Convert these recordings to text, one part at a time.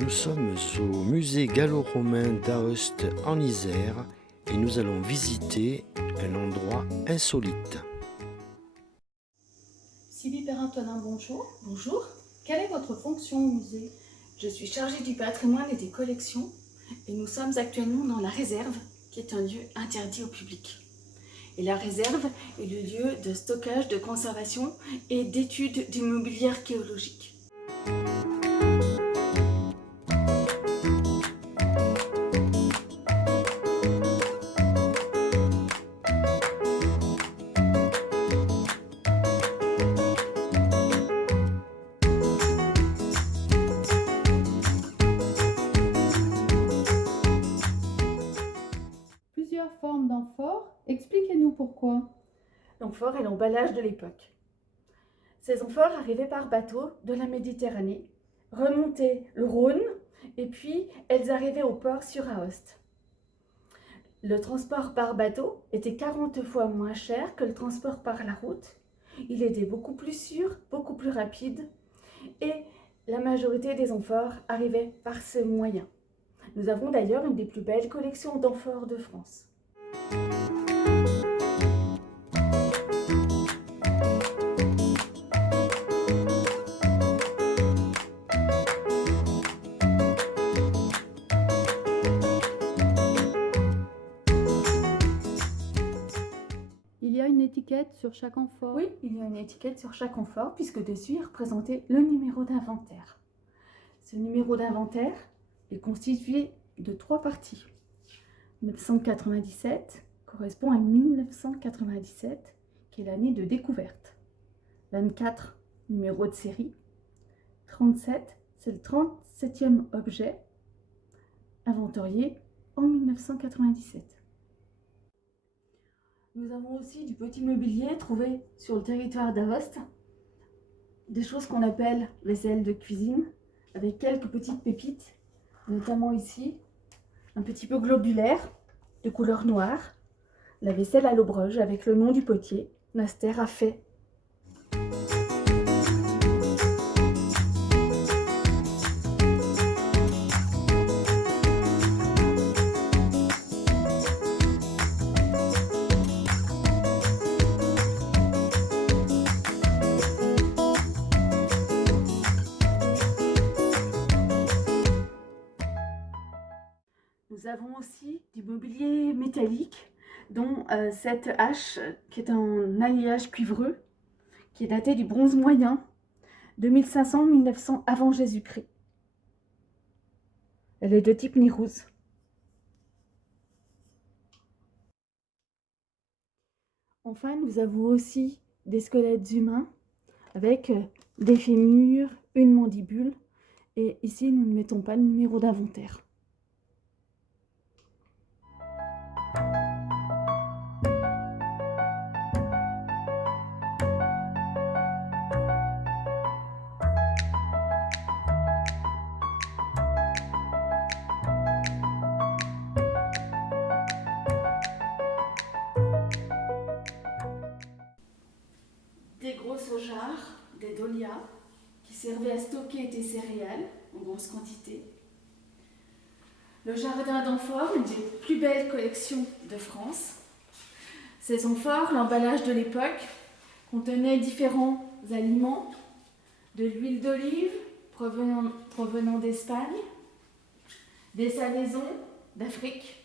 Nous sommes au musée gallo-romain d'Aoste en Isère et nous allons visiter un endroit insolite. Sylvie Perrin-Tonin, bonjour. Bonjour, Quelle est votre fonction au musée? je suis chargée du patrimoine et des collections et nous sommes actuellement dans la réserve qui est un lieu interdit au public. Et la réserve est le lieu de stockage, de conservation et d'études du mobilier archéologique. Plusieurs formes d'amphores. Expliquez-nous pourquoi. L'amphore est l'emballage de l'époque. Ces amphores arrivaient par bateau de la Méditerranée, remontaient le Rhône et puis elles arrivaient au port sur Aoste. Le transport par bateau était 40 fois moins cher que le transport par la route. Il était beaucoup plus sûr, beaucoup plus rapide et la majorité des amphores arrivaient par ce moyen. Nous avons d'ailleurs une des plus belles collections d'amphores de France. Il y a une étiquette sur chaque amphore. Oui, il y a une étiquette sur chaque amphore puisque dessus est représenté le numéro d'inventaire. Ce numéro d'inventaire est constitué de 3 parties. 997 correspond à 1997, qui est l'année de découverte. 24, numéro de série. 37, c'est le 37e objet inventorié en 1997. Nous avons aussi du petit mobilier trouvé sur le territoire d'Aoste, des choses qu'on appelle vaisselle de cuisine, avec quelques petites pépites, notamment ici, un petit peu globulaire, de couleur noire, la vaisselle à l'Aubroge avec le nom du potier, Naster a fait. Nous avons aussi du mobilier métallique, dont cette hache qui est un alliage cuivreux, qui est daté du bronze moyen, 2500-1900 avant Jésus-Christ. Elle est de type Nirouz. Enfin, nous avons aussi des squelettes humains avec des fémurs, une mandibule, et ici nous ne mettons pas le numéro d'inventaire. Des grosses jarres, des dolias, qui servaient à stocker des céréales en grosse quantité. Le jardin d'amphores, une des plus belles collections de France. Ces amphores, l'emballage de l'époque, contenait différents aliments, de l'huile d'olive provenant d'Espagne, des salaisons d'Afrique,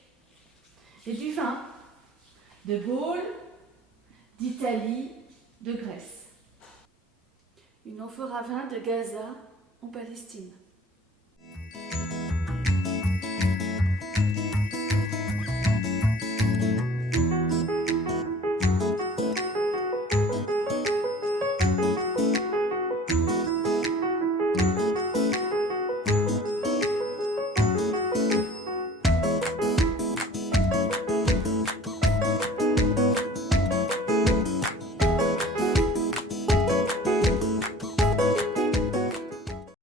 et du vin de Gaule, d'Italie, de Grèce. Une amphore à vin de Gaza en Palestine.